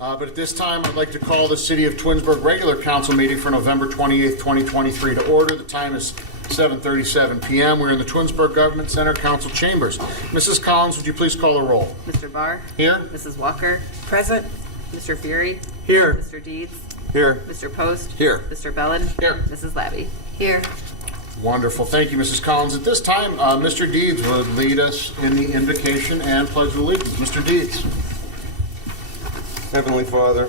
But at this time, I'd like to call the City of Twinsburg regular council meeting for November 28th, 2023 to order. The time is 7:37 p.m. We're in the Twinsburg Government Center Council Chambers. Mrs. Collins, would you please call the roll? Mr. Barr. Here. Mrs. Walker. Present. Mr. Fury. Here. Mr. Deeds. Here. Mr. Post. Here. Mr. Bellin. Here. Mrs. Labby. Here. Wonderful. Thank you, Mrs. Collins. At this time, Mr. Deeds will lead us in the invocation and pledge of allegiance. Mr. Deeds. Heavenly Father,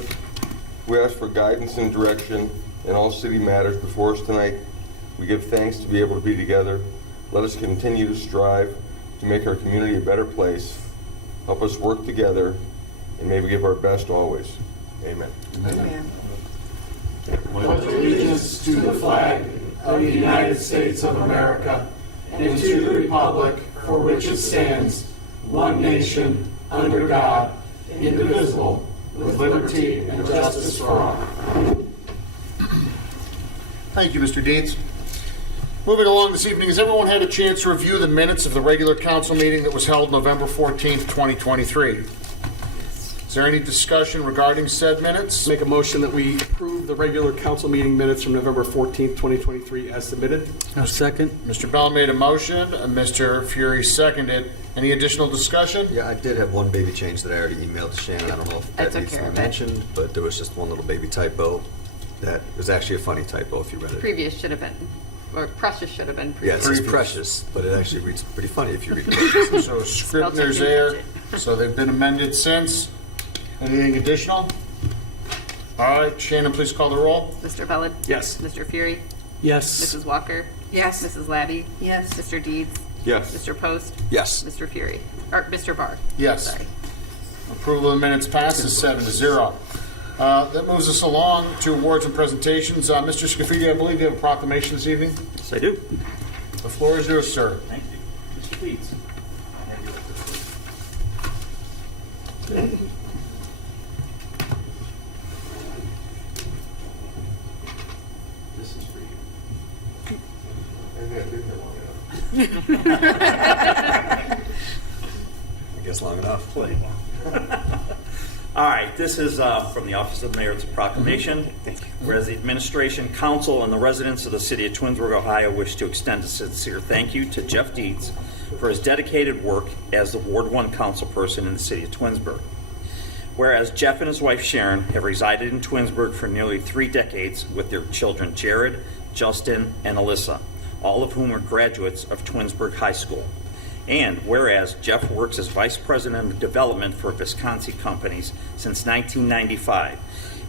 we ask for guidance and direction in all city matters before us tonight. We give thanks to be able to be together. Let us continue to strive to make our community a better place. Help us work together, and may we give our best always. Amen. Amen. Pledge allegiance to the flag of the United States of America and to the republic for which it stands, one nation, under God, indivisible, with liberty and justice for all. Thank you, Mr. Deeds. Moving along this evening, has everyone had a chance to review the minutes of the regular council meeting that was held November 14th, 2023? Is there any discussion regarding said minutes? Make a motion that we approve the regular council meeting minutes from November 14th, 2023 as submitted. A second. Mr. Bell made a motion, Mr. Fury seconded. Any additional discussion? Yeah, I did have one baby change that I already emailed to Shannon. I don't know if I that took needs to care be of it. mentioned, but there was just one little baby typo that was actually a funny typo if you read it. Previous should have been, or precious should have been Yeah, it previous. says precious, but it actually reads pretty funny if you read precious. So Scribner's error, so they've been amended since. Anything additional? All right, Shannon, please call the roll. Mr. Bellin. Yes. Mr. Fury. Yes. Mrs. Walker. Yes. Mrs. Labby. Yes. Mr. Deeds. Yes. Mr. Post. Yes. Mr. Fury. Or Mr. Barr. Yes. Sorry. Approval of the minutes passes 7-0. That moves us along to awards and presentations. Mr. Scafidi, I believe you have a proclamation this evening. Yes, I do. The floor is yours, sir. Thank you. Mr. Deeds. This is for you. I guess long enough. All right, this is from the Office of the Mayor. It's a proclamation. Whereas the administration, council, and the residents of the city of Twinsburg, Ohio wish to extend a sincere thank you to Jeff Deeds for his dedicated work as the Ward 1 council person in the city of Twinsburg. Whereas Jeff and his wife Sharon have resided in Twinsburg for nearly 3 decades with their children Jared, Justin, and Alyssa, all of whom are graduates of Twinsburg High School. And whereas Jeff works as Vice President of Development for Visconsi Companies since 1995,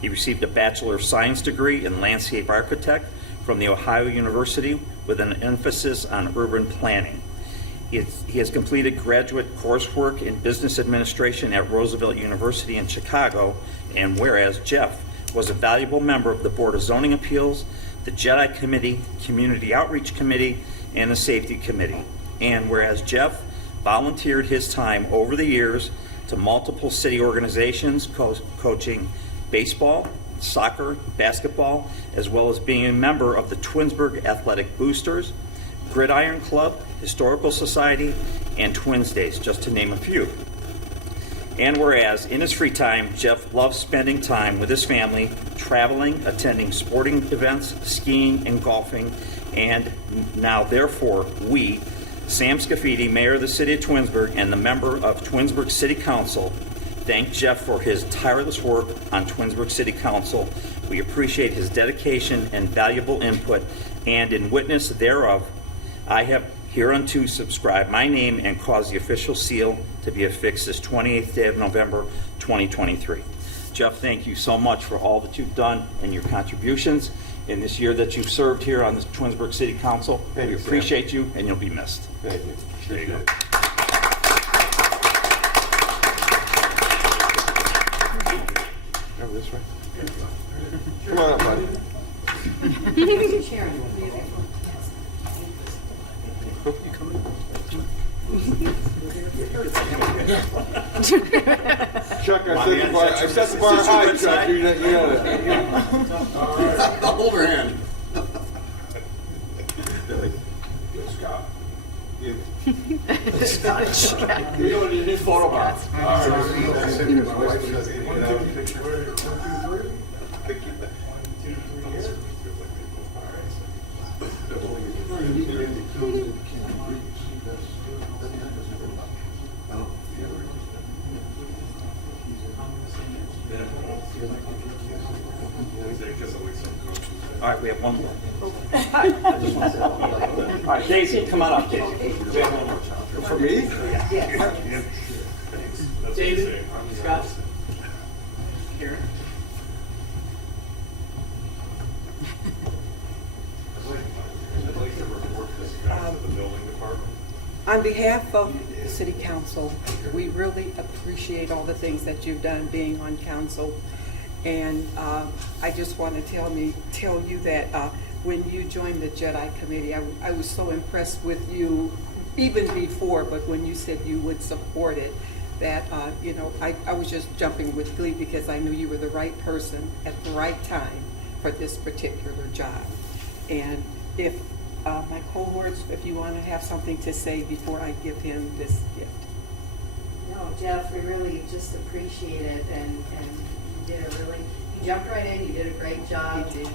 he received a Bachelor of Science degree in Landscape Architect from the Ohio University with an emphasis on urban planning. He has completed graduate coursework in business administration at Roosevelt University in Chicago, and whereas Jeff was a valuable member of the Board of Zoning Appeals, the JEDI Committee, Community Outreach Committee, and the Safety Committee. And whereas Jeff volunteered his time over the years to multiple city organizations, coaching baseball, soccer, basketball, as well as being a member of the Twinsburg Athletic Boosters, Gridiron Club, Historical Society, and Twins Days, just to name a few. And whereas in his free time, Jeff loves spending time with his family, traveling, attending sporting events, skiing, and golfing. And now, therefore, we, Sam Scafidi, Mayor of the City of Twinsburg and the member of Twinsburg City Council, thank Jeff for his tireless work on Twinsburg City Council. We appreciate his dedication and valuable input, and in witness thereof, I have hereunto subscribed my name and caused the official seal to be affixed this 28th day of November, 2023. Jeff, thank you so much for all that you've done and your contributions in this year that you've served here on the Twinsburg City Council. Thank We you, Sam. appreciate you, and you'll be missed. Thank you. There you go. Over this way. Come on up, buddy. Chuck, I set the bar high, Chuck. You know that. I'll hold her hand. Scott. You know, in his photo box. All right, we have one more. All right, Daisy, come on up, Daisy. We have one more. For me? David, Scott. Karen. On behalf of the City Council, we really appreciate all the things that you've done being on council. And I just want to tell you that when you joined the Jedi Committee, I was so impressed with you even before, but when you said you would support it, that, I was just jumping with glee because I knew you were the right person at the right time for this particular job. And if my cohorts, if you want to have something to say before I give him this gift. No, Jeff, we really just appreciate it, and you jumped right in, you did a great job. You did.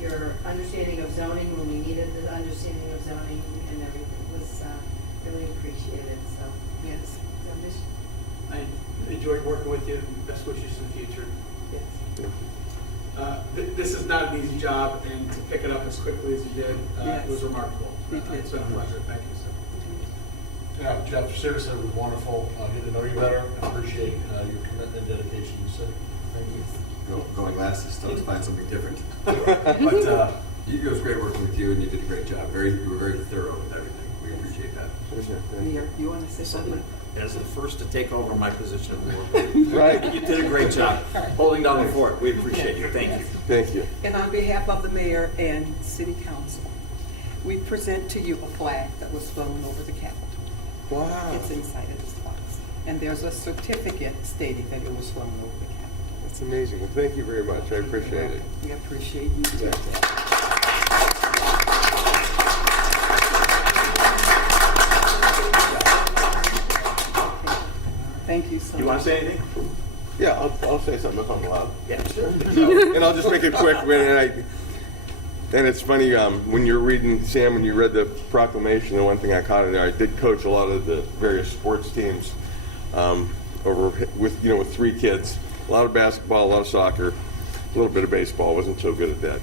Your understanding of zoning, when we needed the understanding of zoning and everything, was really appreciated, so. Yes. I enjoyed working with you. Best wishes in the future. Yes. This is not an easy job, and to pick it up as quickly as you did, Yes. it was remarkable. You did. It's been a pleasure. Thank you, sir. Yeah, Jeff, seriously, it was wonderful. Getting to know you better. I appreciate your commitment and dedication. So, thank you. Going last is tough to find something different. But it was great working with you, and you did a great job. You were very thorough with everything. We appreciate that. Mayor, you want to say something? As the first to take over my position of the board. Right. You did a great job holding down the fort. We appreciate you. Thank you. Thank you. And on behalf of the mayor and city council, we present to you a flag that was flown over the Capitol. Wow. It's inside of this box. And there's a certificate stating that it was flown over the Capitol. That's amazing. Well, thank you very much. I appreciate it. We appreciate you too. Thank you so much. You want to say anything? Yeah, I'll say something if I'm allowed. Yeah, sure. And I'll just make it quick. And it's funny, when you're reading, Sam, when you read the proclamation, the one thing I caught in there, I did coach a lot of the various sports teams over with 3 kids. A lot of basketball, a lot of soccer, a little bit of baseball. Wasn't so good at that.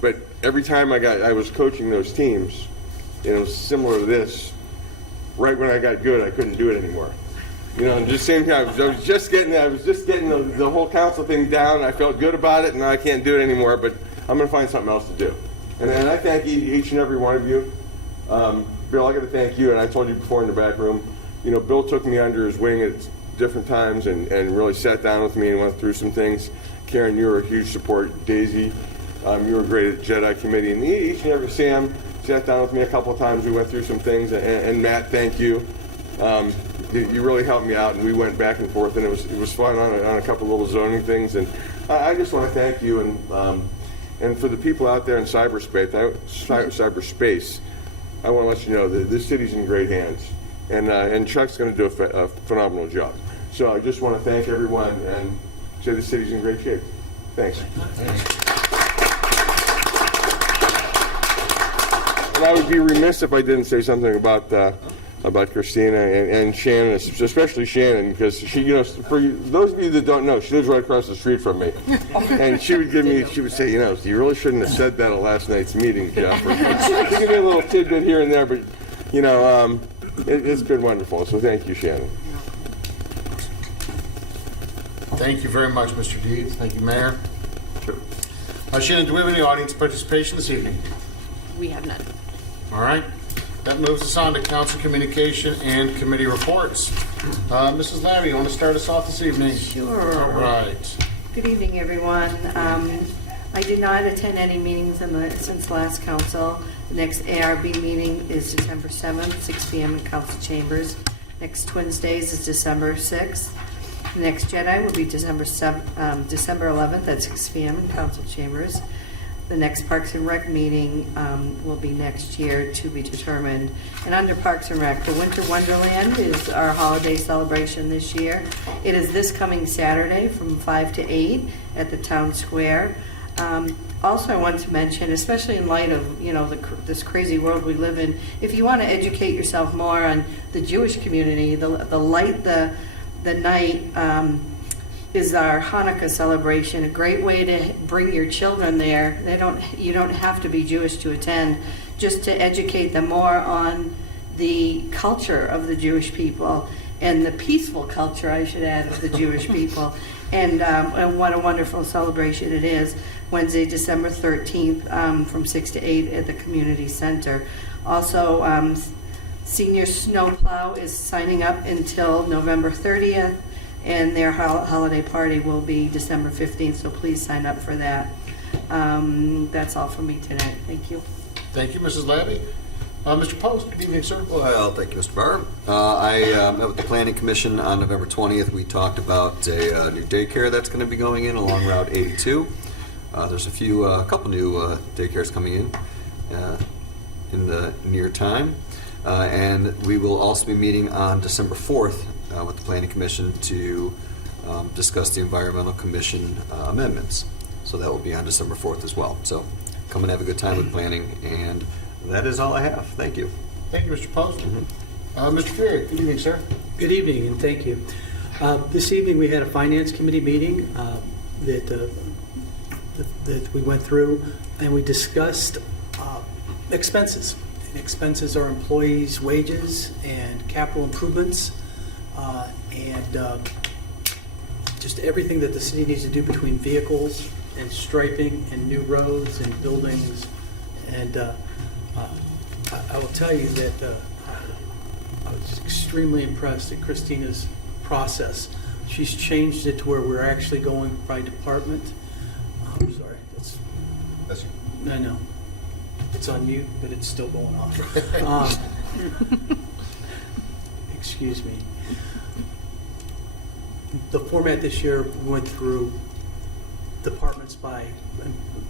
But every time I was coaching those teams, it was similar to this. Right when I got good, I couldn't do it anymore. And just same time, I was just getting the whole council thing down. I felt good about it, and now I can't do it anymore. But I'm going to find something else to do. And I thank each and every one of you. Bill, I got to thank you, and I told you before in the back room. Bill took me under his wing at different times and really sat down with me and went through some things. Karen, you were a huge support. Daisy, you were great at the Jedi Committee, and each and every Sam sat down with me a couple of times. We went through some things, and Matt, thank you. You really helped me out, and we went back and forth, and it was fun on a couple of little zoning things. And I just want to thank you, and for the people out there in cyberspace, I want to let you know that this city's in great hands, and Chuck's going to do a phenomenal job. So I just want to thank everyone and say the city's in great shape. Thanks. And I would be remiss if I didn't say something about Christina and Shannon, especially Shannon, because she, for those of you that don't know, she lives right across the street from me, and she would say, you really shouldn't have said that at last night's meeting, Jeff. She give me a little tidbit here and there, but it's been wonderful. So thank you, Shannon. Thank you very much, Mr. Deeds. Thank you, Mayor. Shannon, do we have any audience participation this evening? We have none. All right. That moves us on to council communication and committee reports. Mrs. Labby, you want to start us off this evening? Sure. All right. Good evening, everyone. I did not attend any meetings since last council. The next ARB meeting is December 7th, 6 p.m. in council chambers. Next Wednesdays is December 6th. The next Jedi will be December 11th at 6 p.m. in council chambers. The next Parks and Rec meeting will be next year, to be determined. And under Parks and Rec, the Winter Wonderland is our holiday celebration this year. It is this coming Saturday from 5 to 8 at the Town Square. Also, I want to mention, especially in light of, this crazy world we live in, if you want to educate yourself more on the Jewish community, the night is our Hanukkah celebration. A great way to bring your children there. You don't have to be Jewish to attend, just to educate them more on the culture of the Jewish people and the peaceful culture, I should add, of the Jewish people. And what a wonderful celebration it is. Wednesday, December 13th, from 6 to 8 at the community center. Also, Senior Snowplow is signing up until November 30th. And their holiday party will be December 15th, so please sign up for that. That's all from me tonight. Thank you. Thank you, Mrs. Labby. Mr. Post, good evening, sir. Well, thank you, Mr. Barr. I met with the Planning Commission on November 20th. We talked about a new daycare that's going to be going in along Route 82. There's a couple new daycares coming in the near time. And we will also be meeting on December 4th with the Planning Commission to discuss the Environmental Commission amendments. So that will be on December 4th as well. So come and have a good time with planning, and that is all I have. Thank you. Thank you, Mr. Post. Mr. Fury, good evening, sir. Good evening, and thank you. This evening we had a Finance Committee meeting that we went through, and we discussed expenses. And expenses are employees' wages and capital improvements, and just everything that the city needs to do between vehicles and striping and new roads and buildings. And I will tell you that I was extremely impressed at Christina's process. She's changed it to where we're actually going by department. I'm sorry, That's I know. It's on mute, but it's still going on. Excuse me. The format this year went through departments by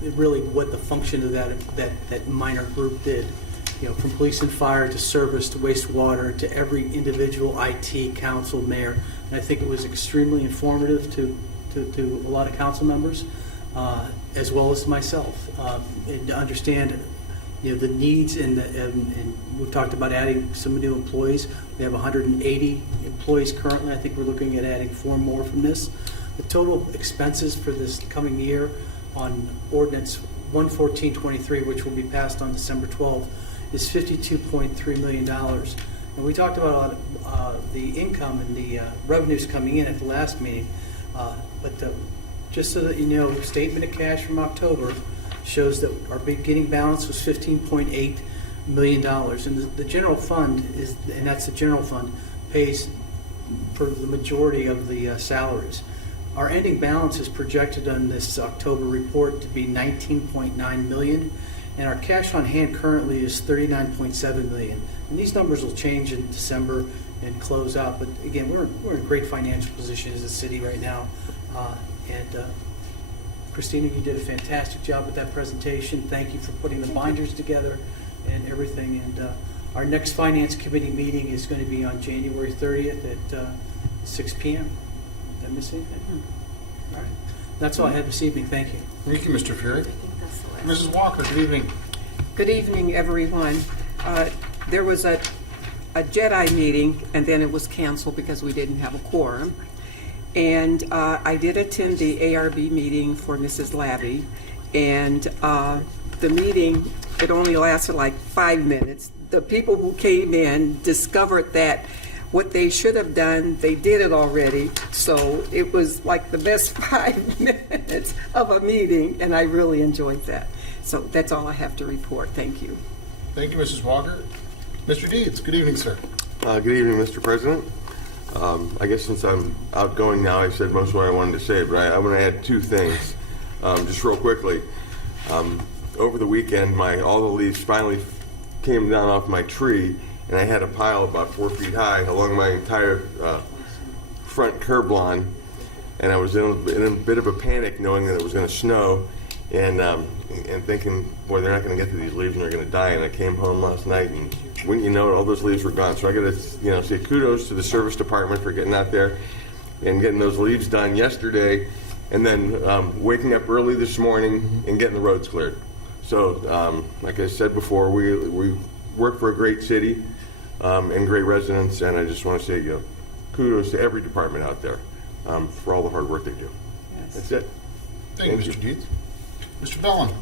really what the function of that minor group did. From police and fire to service to wastewater to every individual IT, council, mayor. And I think it was extremely informative to a lot of council members, as well as myself, and to understand the needs and we've talked about adding some new employees. We have 180 employees currently. I think we're looking at adding 4 more from this. The total expenses for this coming year on Ordinance 11423, which will be passed on December 12th, is $52.3 million. And we talked about the income and the revenues coming in at the last meeting, but just so that you know, statement of cash from October shows that our beginning balance was $15.8 million. And the general fund and that's the general fund, pays for the majority of the salaries. Our ending balance is projected on this October report to be $19.9 million, and our cash on hand currently is $39.7 million. And these numbers will change in December and close out. But again, we're in a great financial position as a city right now. Christina, you did a fantastic job with that presentation. Thank you for putting the binders together and everything. And our next Finance Committee meeting is going to be on January 30th at 6 p.m. Did I miss anything? All right. That's all I have this evening. Thank you. Thank you, Mr. Fury. Mrs. Walker, good evening. Good evening, everyone. There was a JEDI meeting, and then it was canceled because we didn't have a quorum. And I did attend the ARB meeting for Mrs. Labby, and the meeting, it only lasted like 5 minutes. The people who came in discovered that what they should have done, they did it already. So it was like the best 5 minutes of a meeting, and I really enjoyed that. So that's all I have to report. Thank you. Thank you, Mrs. Walker. Mr. Deeds, good evening, sir. Good evening, Mr. President. I guess since I'm outgoing now, I said most of what I wanted to say, but I want to add 2 things, just real quickly. Over the weekend, all the leaves finally came down off my tree, and I had a pile about 4 feet high along my entire front curb lawn, and I was in a bit of a panic knowing that it was going to snow, and thinking, boy, they're not going to get to these leaves and they're going to die. And I came home last night, and wouldn't you know it, all those leaves were gone. So I got to, say kudos to the service department for getting out there and getting those leaves done yesterday, and then waking up early this morning and getting the roads cleared. So, like I said before, we work for a great city and great residents, and I just want to say, kudos to every department out there for all the hard work they do. That's it. Thank you, Mr. Dietz. Mr. Bellin.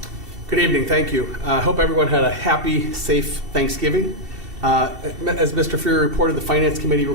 Good evening, thank you. I hope everyone had a happy, safe Thanksgiving. As Mr. Fury reported, the Finance Committee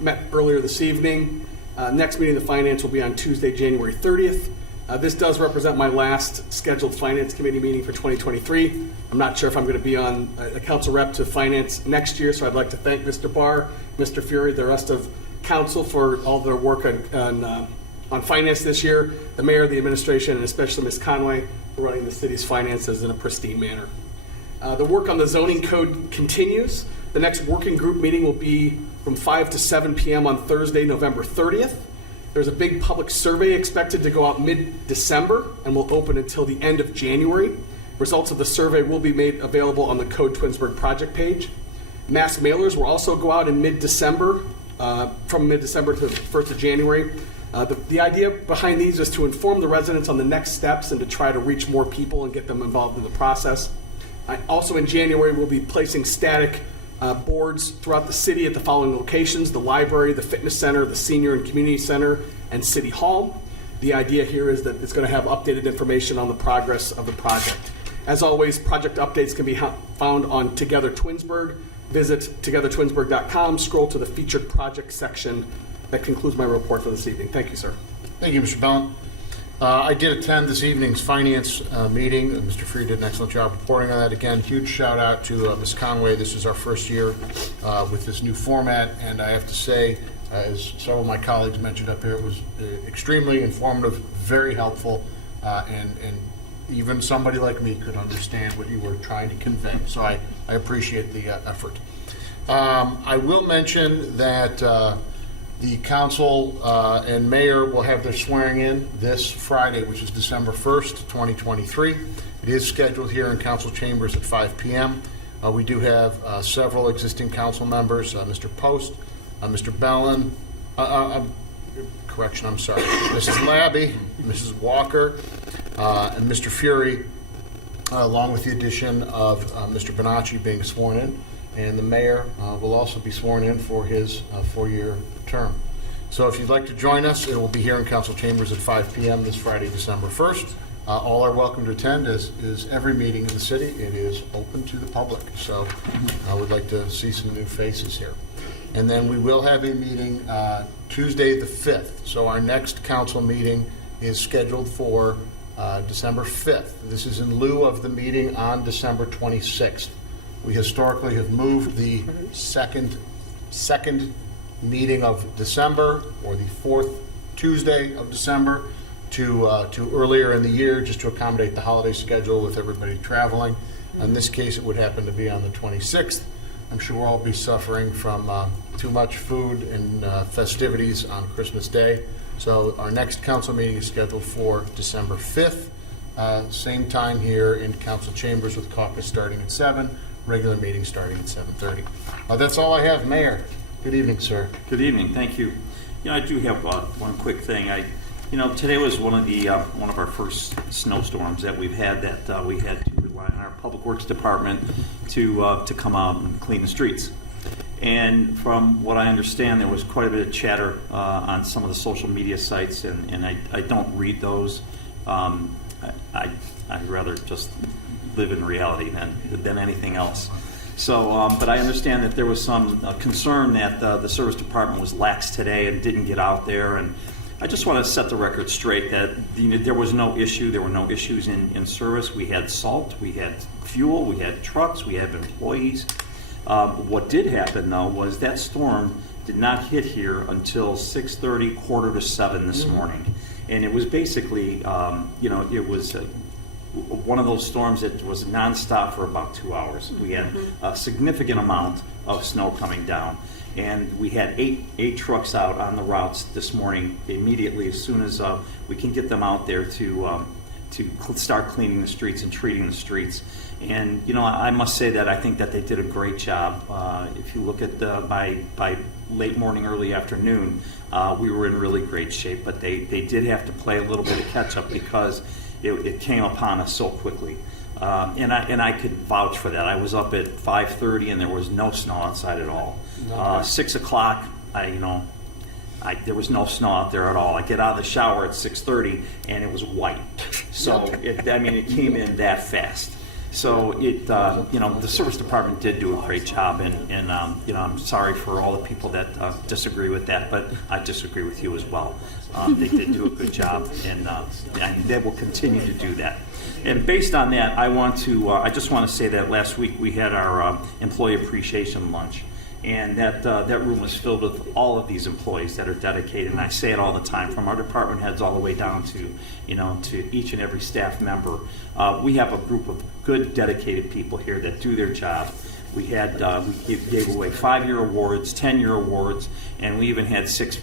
met earlier this evening. Next meeting of the Finance will be on Tuesday, January 30th. This does represent my last scheduled Finance Committee meeting for 2023. I'm not sure if I'm going to be on a council rep to Finance next year, so I'd like to thank Mr. Barr, Mr. Fury, the rest of council for all their work on finance this year, the mayor, the administration, and especially Ms. Conway for running the city's finances in a pristine manner. The work on the zoning code continues. The next working group meeting will be from 5 to 7 p.m. on Thursday, November 30th. There's a big public survey expected to go out mid-December and will open until the end of January. Results of the survey will be made available on the Code Twinsburg project page. Mass mailers will also go out in mid-December, from mid-December to the 1st of January. The idea behind these is to inform the residents on the next steps and to try to reach more people and get them involved in the process. Also in January, we'll be placing static boards throughout the city at the following locations: the library, the fitness center, the senior and community center, and City Hall. The idea here is that it's going to have updated information on the progress of the project. As always, project updates can be found on Together Twinsburg. Visit togethertwinsburg.com, scroll to the featured project section. That concludes my report for this evening. Thank you, sir. Thank you, Mr. Bellin. I did attend this evening's finance meeting. Mr. Freed did an excellent job reporting on that. Again, huge shout out to Ms. Conway. This is our first year with this new format, and I have to say, as several of my colleagues mentioned up here, it was extremely informative, very helpful, and even somebody like me could understand what you were trying to convey. So I appreciate the effort. I will mention that the council and mayor will have their swearing in this Friday, which is December 1st, 2023. It is scheduled here in council chambers at 5 p.m. We do have several existing council members, Mr. Post, Mr. Bellin, correction, I'm sorry, Mrs. Labby, Mrs. Walker, and Mr. Fury, along with the addition of Mr. Bonacci being sworn in. And the mayor will also be sworn in for his 4-year term. So if you'd like to join us, it will be here in council chambers at 5 p.m. this Friday, December 1st. All are welcome to attend, as is every meeting in the city. It is open to the public. So I would like to see some new faces here. And then we will have a meeting Tuesday the 5th. So our next council meeting is scheduled for December 5th. This is in lieu of the meeting on December 26th. We historically have moved the second meeting of December, or the fourth Tuesday of December, to earlier in the year, just to accommodate the holiday schedule with everybody traveling. In this case, it would happen to be on the 26th. I'm sure we'll all be suffering from too much food and festivities on Christmas Day. So our next council meeting is scheduled for December 5th, same time here in council chambers, with caucus starting at 7. Regular meeting starting at 7:30. That's all I have, Mayor. Good evening, sir. Good evening. Thank you. I do have one quick thing. Today was one of our first snowstorms that we've had. That we had to rely on our Public Works Department to come out and clean the streets. And from what I understand, there was quite a bit of chatter on some of the social media sites, and I don't read those. I'd rather just live in reality than anything else. So, but I understand that there was some concern that the service department was lax today and didn't get out there. And I just want to set the record straight that there was no issue. There were no issues in service. We had salt, we had fuel, we had trucks, we had employees. What did happen, though, was that storm did not hit here until 6:30, 6:45 this morning. And it was basically, it was one of those storms that was nonstop for about 2 hours. We had a significant amount of snow coming down, and we had eight trucks out on the routes this morning immediately as soon as we can get them out there to start cleaning the streets and treating the streets. And, you know, I must say that I think that they did a great job. If you look at by late morning, early afternoon, we were in really great shape. But they did have to play a little bit of catch up because it came upon us so quickly. And I could vouch for that. I was up at 5:30 and there was no snow outside at all. 6 o'clock, there was no snow out there at all. I get out of the shower at 6:30 and it was white. So it came in that fast. So the service department did do a great job, and I'm sorry for all the people that disagree with that, but I disagree with you as well. They did do a good job, and they will continue to do that. And based on that, I just want to say that last week we had our employee appreciation lunch. And that room was filled with all of these employees that are dedicated, and I say it all the time, from our department heads all the way down to each and every staff member. We have a group of good, dedicated people here that do their job. We gave away 5-year awards, 10-year awards, and we even had 6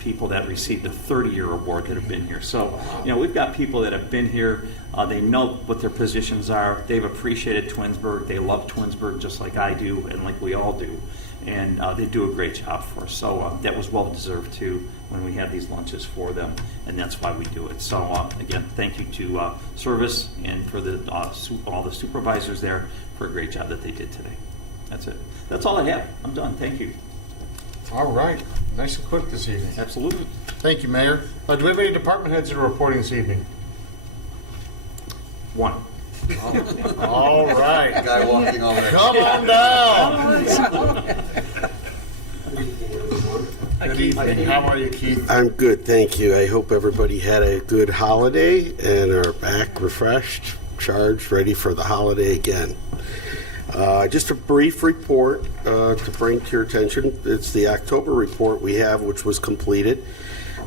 people that received a 30-year award that have been here. So, we've got people that have been here. They know what their positions are. They've appreciated Twinsburg. They love Twinsburg just like I do and like we all do. And they do a great job for us. So that was well deserved too when we have these lunches for them, and that's why we do it. So again, thank you to service and for all the supervisors there for a great job that they did today. That's it. That's all I have. I'm done. Thank you. All right. Nice and quick this evening. Absolutely. Thank you, Mayor. Do we have any department heads that are reporting this evening? One. All right. Guy walking over there. Come on down. Good evening. How are you, Keith? I'm good, thank you. I hope everybody had a good holiday and are back refreshed, charged, ready for the holiday again. Just a brief report to bring to your attention. It's the October report we have, which was completed.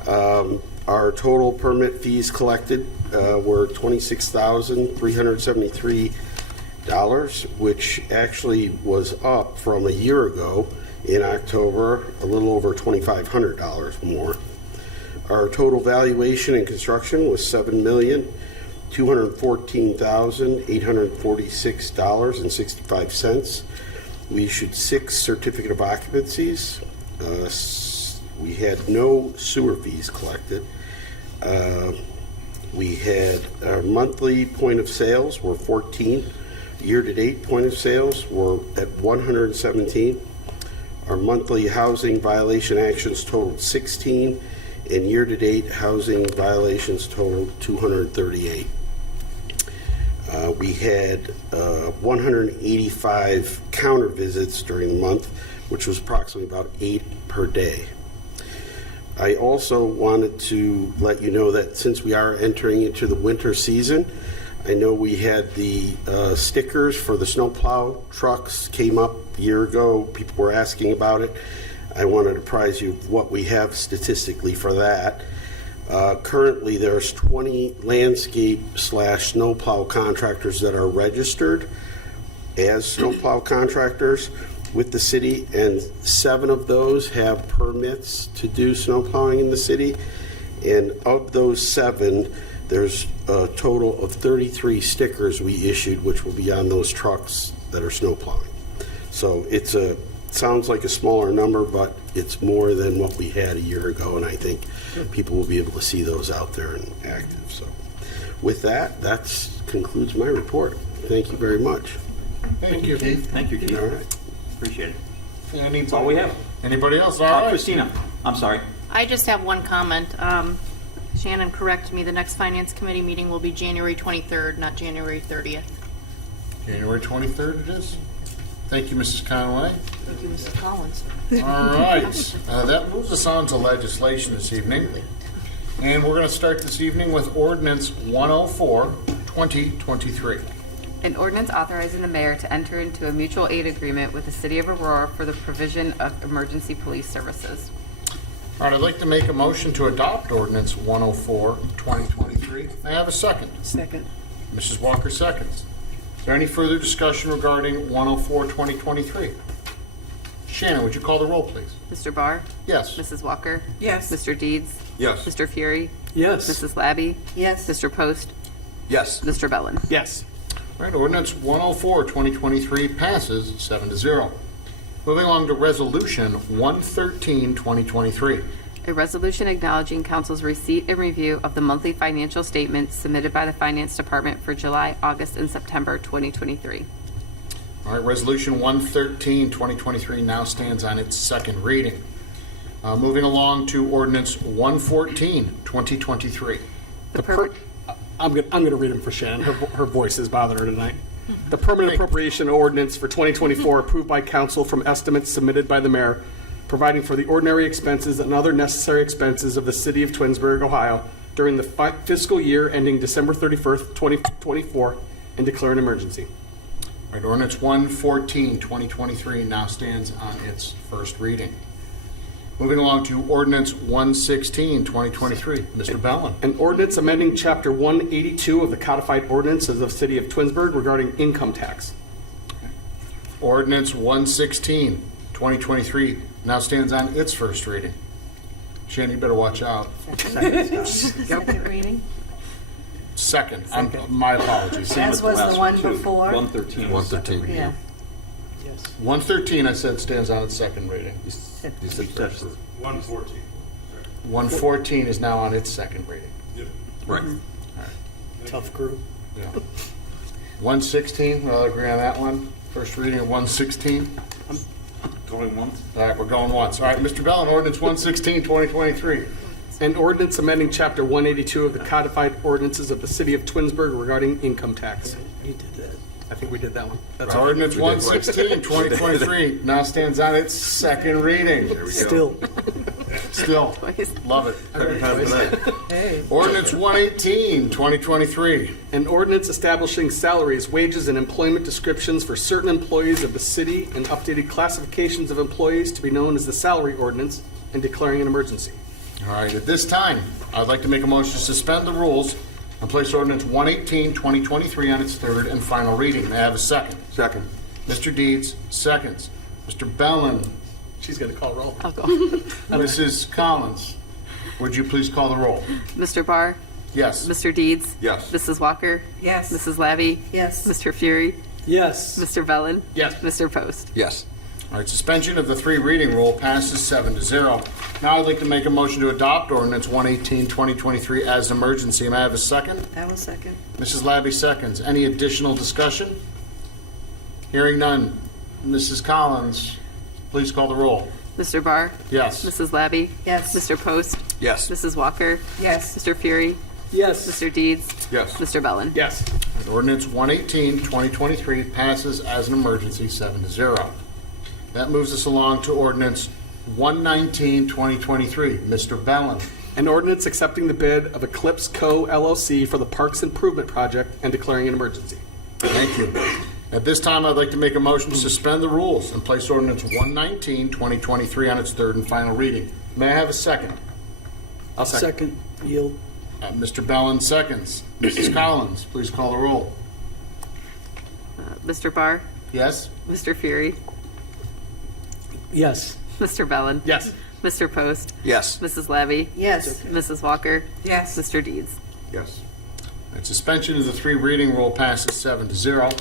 Our total permit fees collected were $26,373, which actually was up from a year ago in October, a little over $2,500 more. Our total valuation in construction was $7,214,846.65. We issued 6 certificate of occupancies. We had no sewer fees collected. We had our monthly point of sales were 14. Year-to-date point of sales were at 117. Our monthly housing violation actions totaled 16, and year-to-date housing violations totaled 238. We had 185 counter visits during the month, which was approximately about 8 per day. I also wanted to let you know that since we are entering into the winter season, I know we had the stickers for the snowplow trucks came up a year ago. People were asking about it. I wanted to apprise you of what we have statistically for that. Currently, there's 20 landscape/snowplow contractors that are registered as snowplow contractors with the city, and 7 of those have permits to do snowplowing in the city. And of those 7, there's a total of 33 stickers we issued, which will be on those trucks that are snowplowing. So sounds like a smaller number, but it's more than what we had a year ago, and I think people will be able to see those out there and active. So with that concludes my report. Thank you very much. Thank you, Keith. Thank you, Keith. All right. Appreciate it. That's all we have. Anybody else? All right. Christina, I'm sorry. I just have one comment. Shannon, correct me, the next Finance Committee meeting will be January 23rd, not January 30th. January 23rd it is. Thank you, Mrs. Conway. Thank you, Mrs. Collins. All right. That moves us on to legislation this evening. And we're going to start this evening with Ordinance 104, 2023. An ordinance authorizing the mayor to enter into a mutual aid agreement with the city of Aurora for the provision of emergency police services. All right, I'd like to make a motion to adopt Ordinance 104, 2023. May I have a second? Second. Mrs. Walker seconds. Is there any further discussion regarding 104, 2023? Shannon, would you call the roll, please? Mr. Barr? Yes. Mrs. Walker? Yes. Mr. Deeds? Yes. Mr. Fury? Yes. Mrs. Labby? Yes. Mr. Post? Yes. Mr. Bellin? Yes. All right, ordinance 104, 2023 passes 7-0. Moving along to resolution 113, 2023. A resolution acknowledging council's receipt and review of the monthly financial statements submitted by the Finance Department for July, August, and September 2023. All right, resolution 113, 2023 now stands on its second reading. Moving along to ordinance 114, 2023. I'm going to read them for Shannon. Her voice is bothering her tonight. The permanent appropriation ordinance for 2024 approved by council from estimates submitted by the mayor, providing for the ordinary expenses and other necessary expenses of the city of Twinsburg, Ohio during the fiscal year ending December 31st, 2024, and declare an emergency. All right, ordinance 114, 2023 now stands on its first reading. Moving along to ordinance 116, 2023. Mr. Bellin. An ordinance amending Chapter 182 of the codified ordinances of the city of Twinsburg regarding income tax. Ordinance 116, 2023 now stands on its first reading. Shannon, you better watch out. Second reading. Second. My apologies. As was the one before. 113. 113. Yeah. 113, I said, stands on its second reading. You said first. 114. 114 is now on its second reading. Right. Tough group. Yeah. 116, we'll agree on that one. First reading of 116. Going once? All right, we're going once. All right, Mr. Bellin, ordinance 116, 2023. An ordinance amending Chapter 182 of the codified ordinances of the city of Twinsburg regarding income tax. You did that. I think we did that one. That's Ordinance 116, 2023 now stands on its second reading. Still. Still. Love it. Ordinance 118, 2023. An ordinance establishing salaries, wages, and employment descriptions for certain employees of the city and updated classifications of employees to be known as the salary ordinance and declaring an emergency. All right, at this time, I'd like to make a motion to suspend the rules and place ordinance 118, 2023 on its third and final reading. May I have a second? Second. Mr. Deeds, seconds. Mr. Bellin, She's going to call roll. I'll go. Mrs. Collins, would you please call the roll? Mr. Barr? Yes. Mr. Deeds? Yes. Mrs. Walker? Yes. Mrs. Labby? Yes. Mr. Fury? Yes. Mr. Bellin? Yes. Mr. Post? Yes. All right, suspension of the three reading rule passes 7-0. Now I'd like to make a motion to adopt ordinance 118, 2023 as an emergency. May I have a second? I will second. Mrs. Labby seconds. Any additional discussion? Hearing none. Mrs. Collins, please call the roll. Mr. Barr? Yes. Mrs. Labby? Yes. Mr. Post? Yes. Mrs. Walker? Yes. Mr. Fury? Yes. Mr. Deeds? Yes. Mr. Bellin? Yes. Ordinance 118, 2023 passes as an emergency 7-0. That moves us along to ordinance 119, 2023. Mr. Bellin. An ordinance accepting the bid of Eclipse Co. LLC for the Parks Improvement Project and declaring an emergency. Thank you. At this time, I'd like to make a motion to suspend the rules and place ordinance 119, 2023 on its third and final reading. May I have a second? I'll second. Second. Yield. Mr. Bellin seconds. Mrs. Collins, please call the roll. Mr. Barr? Yes? Mr. Fury? Yes. Mr. Bellin? Yes. Mr. Post? Yes. Mrs. Labby? Yes. Mrs. Walker? Yes. Mr. Deeds? Yes. And suspension of the three reading rule passes 7-0.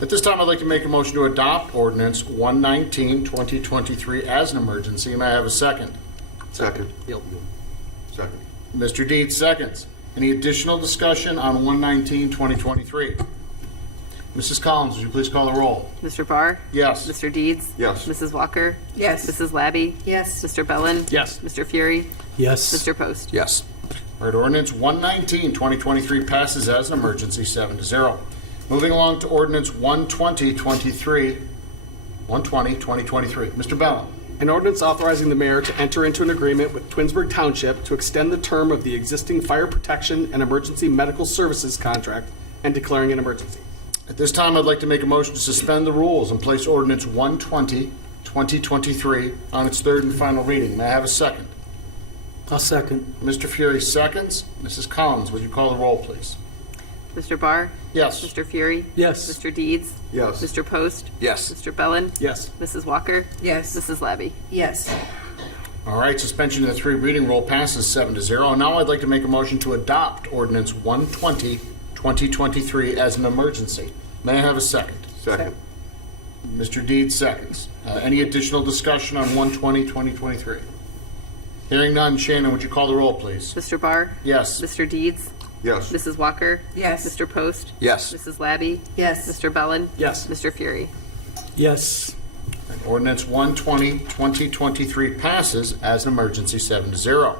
At this time, I'd like to make a motion to adopt ordinance 119, 2023 as an emergency. May I have a second? Second. Yield. Second. Mr. Deeds seconds. Any additional discussion on 119, 2023? Mrs. Collins, would you please call the roll? Mr. Barr? Yes. Mr. Deeds? Yes. Mrs. Walker? Yes. Mrs. Labby? Yes. Mr. Bellin? Yes. Mr. Fury? Yes. Mr. Post? Yes. All right, ordinance 119, 2023 passes as an emergency 7-0. Moving along to ordinance 120, 2023. Mr. Bellin. An ordinance authorizing the mayor to enter into an agreement with Twinsburg Township to extend the term of the existing fire protection and emergency medical services contract and declaring an emergency. At this time, I'd like to make a motion to suspend the rules and place ordinance 120, 2023 on its third and final reading. May I have a second? I'll second. Mr. Fury seconds. Mrs. Collins, would you call the roll, please? Mr. Barr? Yes. Mr. Fury? Yes. Mr. Deeds? Yes. Mr. Post? Yes. Mr. Bellin? Yes. Mrs. Walker? Yes. Mrs. Labby? Yes. All right, suspension of the 3 reading rule passes 7-0. And now I'd like to make a motion to adopt ordinance 120, 2023 as an emergency. May I have a second? Second. Mr. Deeds seconds. Any additional discussion on 120, 2023? Hearing none, Shannon, would you call the roll, please? Mr. Barr? Yes. Mr. Deeds? Yes. Mrs. Walker? Yes. Mr. Post? Yes. Mrs. Labby? Yes. Mr. Bellin? Yes. Mr. Fury? Yes. Ordinance 120, 2023 passes as an emergency 7-0.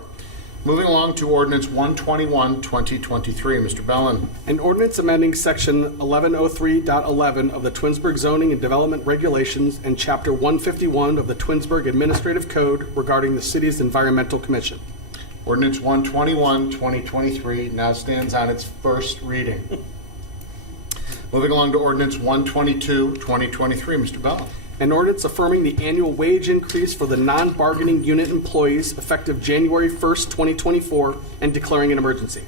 Moving along to ordinance 121, 2023. Mr. Bellin. An ordinance amending section 1103.11 of the Twinsburg Zoning and Development Regulations and chapter 151 of the Twinsburg Administrative Code regarding the city's environmental commission. Ordinance 121, 2023 now stands on its first reading. Moving along to ordinance 122, 2023. Mr. Bellin. An ordinance affirming the annual wage increase for the non-bargaining unit employees effective January 1st, 2024, and declaring an emergency.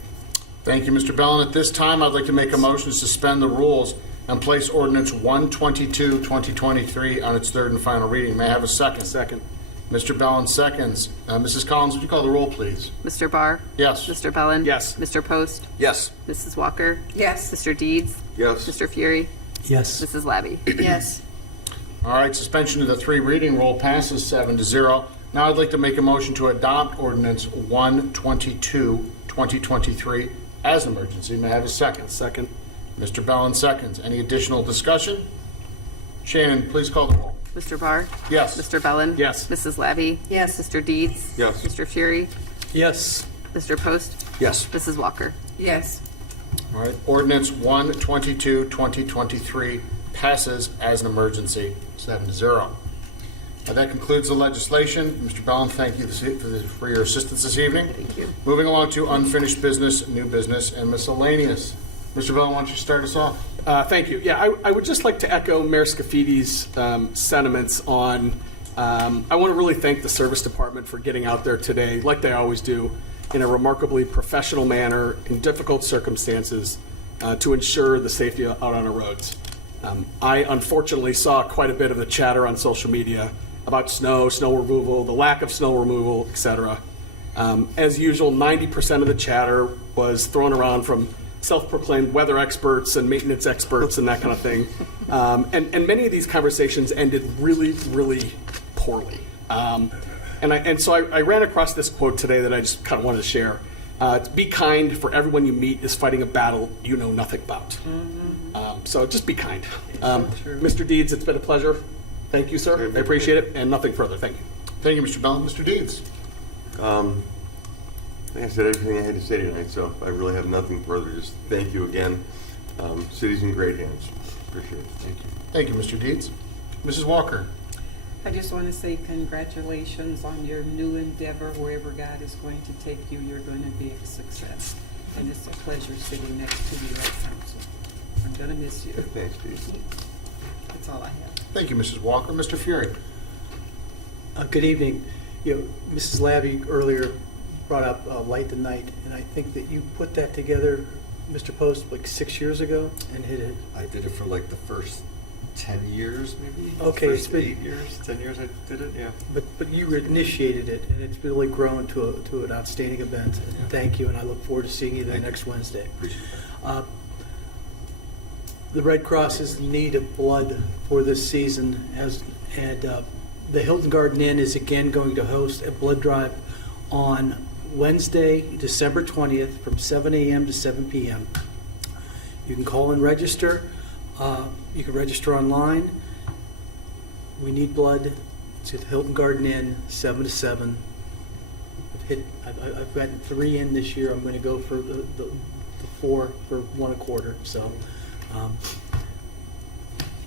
Thank you, Mr. Bellin. At this time, I'd like to make a motion to suspend the rules and place ordinance 122, 2023 on its third and final reading. May I have a second? Second. Mr. Bellin seconds. Mrs. Collins, would you call the roll, please? Mr. Barr? Yes. Mr. Bellin? Yes. Mr. Post? Yes. Mrs. Walker? Yes. Mr. Deeds? Yes. Mr. Fury? Yes. Mrs. Labby? Yes. All right, suspension of the 3 reading rule passes 7-0. Now I'd like to make a motion to adopt ordinance 122, 2023 as an emergency. May I have a second? Second. Mr. Bellin seconds. Any additional discussion? Shannon, please call the roll. Mr. Barr? Yes. Mr. Bellin? Yes. Mrs. Labby? Yes. Mr. Deeds? Yes. Mr. Fury? Yes. Mr. Post? Yes. Mrs. Walker? Yes. All right, ordinance 122, 2023 passes as an emergency, 7-0. That concludes the legislation. Mr. Bellin, thank you for your assistance this evening. Thank you. Moving along to unfinished business, new business, and miscellaneous. Mr. Bellin, why don't you start us off? Thank you. Yeah, I would just like to echo Mayor Scaffidi's sentiments on, I want to really thank the service department for getting out there today, like they always do, in a remarkably professional manner in difficult circumstances to ensure the safety out on our roads. I unfortunately saw quite a bit of the chatter on social media about snow removal, the lack of snow removal, etc. As usual, 90% of the chatter was thrown around from self-proclaimed weather experts and maintenance experts and that kind of thing. And many of these conversations ended really, really poorly. So I ran across this quote today that I just kind of wanted to share. Be kind, for everyone you meet is fighting a battle you know nothing about. So just be kind. Mr. Deeds, it's been a pleasure. Thank you, sir. I appreciate it. And nothing further. Thank you. Thank you, Mr. Bellin. Mr. Deeds. I think I said everything I had to say tonight, so I really have nothing further. Just thank you again. City's in great hands. Appreciate it. Thank you. Thank you, Mr. Deeds. Mrs. Walker. I just want to say congratulations on your new endeavor. Wherever God is going to take you, you're going to be a success. And it's a pleasure sitting next to you at council. I'm going to miss you. Thanks, Steve. That's all I have. Thank you, Mrs. Walker. Mr. Fury. Good evening. Mrs. Labby earlier brought up Light the Night, and I think that you put that together, Mr. Post, like 6 years ago, and hit it. I did it for like the first 10 years, maybe. Okay, First it's been 8 years, 10 years I did it. Yeah. But you initiated it, and it's really grown to an outstanding event. And thank you, and I look forward to seeing you there next Wednesday. Appreciate The Red Cross is in need of blood for this season, and the Hilton Garden Inn is again going to host a blood drive on Wednesday, December 20th, from 7 a.m. to 7 p.m. You can call and register. You can register online. We need blood. It's at the Hilton Garden Inn, 7 to 7. I've gotten 3 in this year. I'm going to go for the 4 for 1 1/4. So,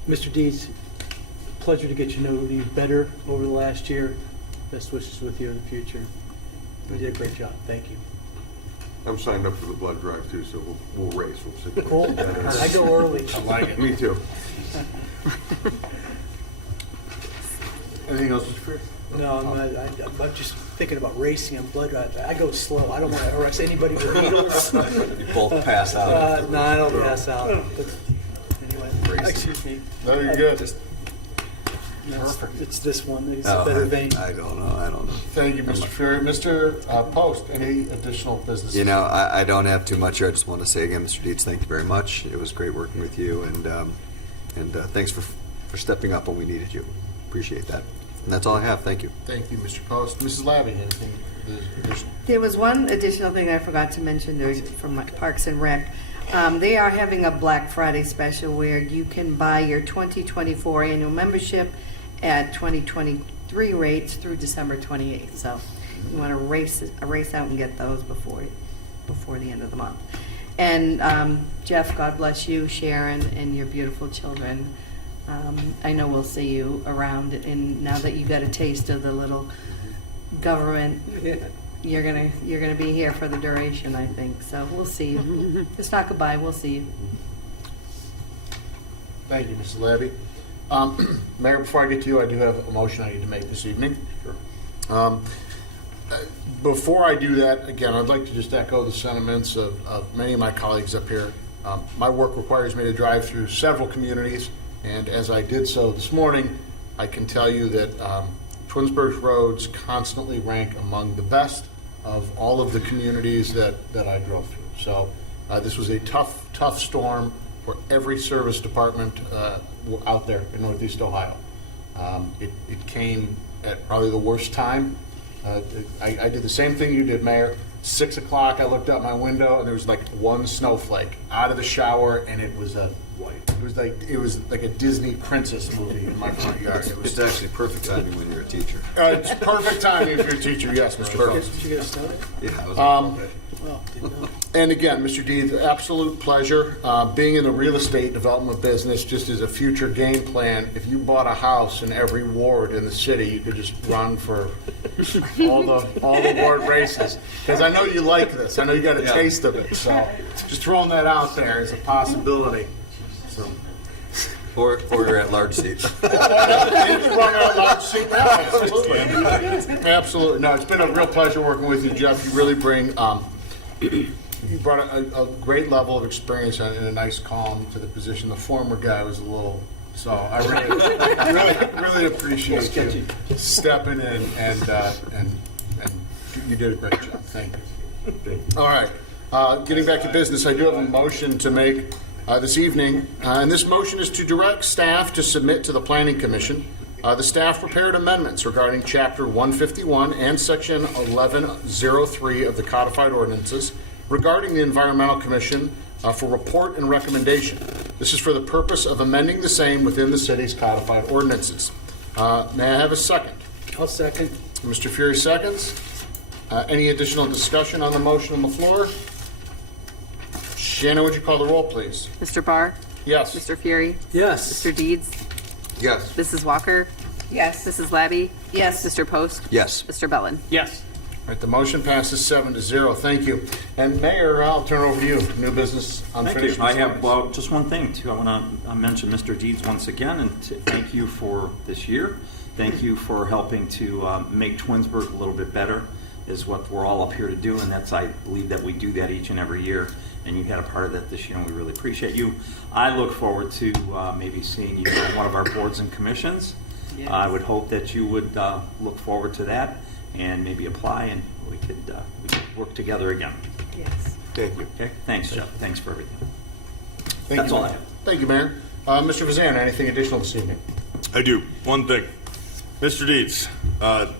Mr. Deeds, pleasure to get to know you better over the last year. Best wishes with you in the future. You did a great job. Thank you. I'm signed up for the blood drive too, so we'll race. We'll sit there. Cool. I go early. I like it. Me too. Anything else, Mr. Fury? No, I'm just thinking about racing on blood drive. I go slow. I don't want to arrest anybody with needles. You both pass out. No, I don't pass out. But anyway, excuse me. No, you're good. Perfect. It's this one. It's a better vein. I don't know. Thank you, Mr. Fury. Mr. Post, any additional business? You know, I don't have too much here. I just want to say again, Mr. Dietz, thank you very much. It was great working with you, and thanks for stepping up when we needed you. Appreciate that. And that's all I have. Thank you. Thank you, Mr. Post. Mrs. Labby, anything additional? There was one additional thing I forgot to mention from my Parks and Rec. They are having a Black Friday special where you can buy your 2024 annual membership at 2023 rates through December 28th. So you want to race out and get those before the end of the month. And Jeff, God bless you, Sharon, and your beautiful children. I know we'll see you around, and now that you got a taste of the little government, you're gonna be here for the duration, I think. So we'll see you. It's not goodbye. We'll see you. Thank you, Mrs. Labby. Mayor, before I get to you, I do have a motion I need to make this evening. Sure. Before I do that, again, I'd like to just echo the sentiments of many of my colleagues up here. My work requires me to drive through several communities, and as I did so this morning, I can tell you that Twinsburg's roads constantly rank among the best of all of the communities that I drove through. So this was a tough storm for every service department out there in Northeast Ohio. It came at probably the worst time. I did the same thing you did, Mayor. 6 o'clock, I looked out my window and there was like one snowflake out of the shower, and it was like a Disney princess movie in my front yard. It's actually perfect timing when you're a teacher. It's perfect timing if you're a teacher, yes, Mr. Post. Did you get started? Yeah, it was Well, didn't know. And again, Mr. Deeds, absolute pleasure. Being in the real estate development business, just as a future game plan, if you bought a house in every ward in the city, you could just run for all the ward races. Because I know you like this. I know you got a taste of it. So just throwing that out there as a possibility. So. Or you're at large seats. Absolutely. No, it's been a real pleasure working with you, Jeff. You really bring, you brought a great level of experience and a nice calm to the position. The former guy was a little, so I really appreciate you stepping in, and you did a great job. Thank you. All right. Getting back to business, I do have a motion to make this evening, and this motion is to direct staff to submit to the Planning Commission. The staff prepared amendments regarding Chapter 151 and Section 1103 of the Codified Ordinances regarding the Environmental Commission for report and recommendation. This is for the purpose of amending the same within the city's codified ordinances. May I have a second? I'll second. Mr. Fury seconds. Any additional discussion on the motion on the floor? Shannon, would you call the roll, please? Mr. Barr? Yes. Mr. Fury? Yes. Mr. Deeds? Yes. Mrs. Walker? Yes. Mrs. Labby? Yes. Mr. Post? Yes. Mr. Bellin? Yes. All right, the motion passes 7-0. Thank you. And Mayor, I'll turn it over to you. New business, unfinished Thank you. I have business. just one thing, too. I want to mention Mr. Deeds once again, and to thank you for this year. Thank you for helping to make Twinsburg a little bit better, is what we're all up here to do, and that's, I believe that we do that each and every year, and you had a part of that this year, and we really appreciate you. I look forward to maybe seeing you on one of our boards and commissions. Yes. I would hope that you would look forward to that and maybe apply, and we could work together again. Yes. Thank you. Okay? Thanks, Jeff. Thanks for everything. Thank That's you. all I have. Thank you, Mayor. Mr. Vazan, anything additional this evening? I do. One thing. Mr. Dietz, I'm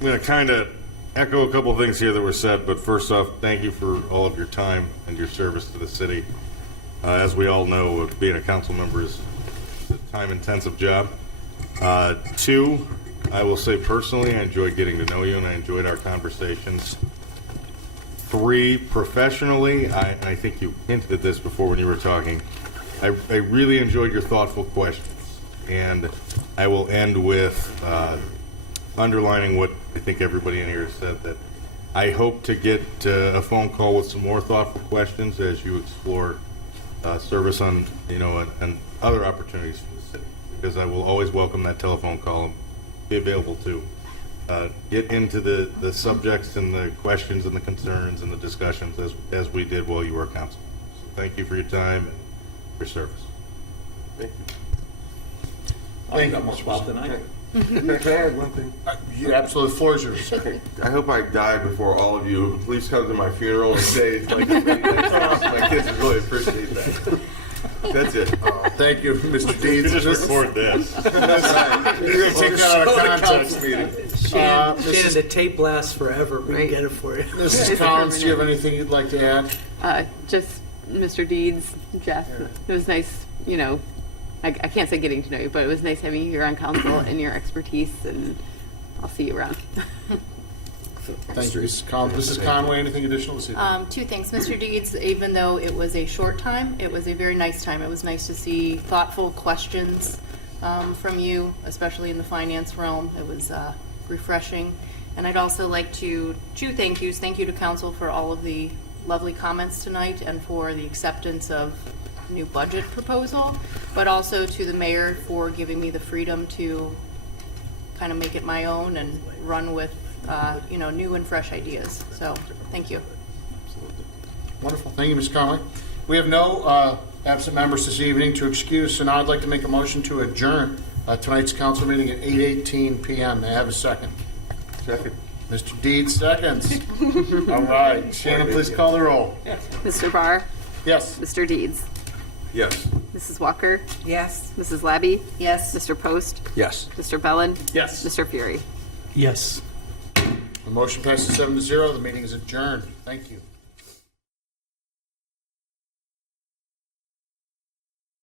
going to kind of echo a couple of things here that were said, but first off, thank you for all of your time and your service to the city. As we all know, being a council member is a time-intensive job. Two, I will say personally, I enjoyed getting to know you and I enjoyed our conversations. Three, professionally, I think you hinted at this before when you were talking, I really enjoyed your thoughtful questions. And I will end with underlining what I think everybody in here has said, that I hope to get a phone call with some more thoughtful questions as you explore service on, and other opportunities for the city. Because I will always welcome that telephone call and be available to get into the subjects and the questions and the concerns and the discussions as we did while you were council. So thank you for your time and your service. Thank you. Oh, you got more clout than I do. Can I add one thing? You absolutely, the floor is yours. I hope I die before all of you. Please come to my funeral and say, like, my kids would really appreciate that. That's it. Thank you, Mr. You Deeds. just record this. You're going to take that out of context. Shannon, Mrs. the tape lasts forever. We Right. can get it for you. Mrs. Collins, do you have anything you'd like to add? Just Mr. Deeds, Jeff, it was nice, you know, I can't say getting to know you, but it was nice having you here on council and your expertise, and I'll see you around. Thank you, Mrs. Collins. Mrs. Conway, anything additional this evening? Two things. Mr. Deeds, even though it was a short time, it was a very nice time. It was nice to see thoughtful questions from you, especially in the finance realm. It was refreshing. And I'd also like to two thank yous. Thank you to council for all of the lovely comments tonight and for the acceptance of new budget proposal, but also to the mayor for giving me the freedom to kind of make it my own and run with new and fresh ideas. So thank you. Wonderful. Thank you, Ms. Conway. We have no absent members this evening to excuse, so now I'd like to make a motion to adjourn tonight's council meeting at 8:18 p.m. May I have a second? Second. Mr. Deeds, seconds. All right. Shannon, please call the roll. Mr. Barr, Yes. Mr. Deeds, Yes. Mrs. Walker, Yes. Mrs. Labby, Yes. Mr. Post, Yes. Mr. Bellin, Yes. Mr. Fury. Yes. The motion passes 7-0. The meeting is adjourned. Thank you.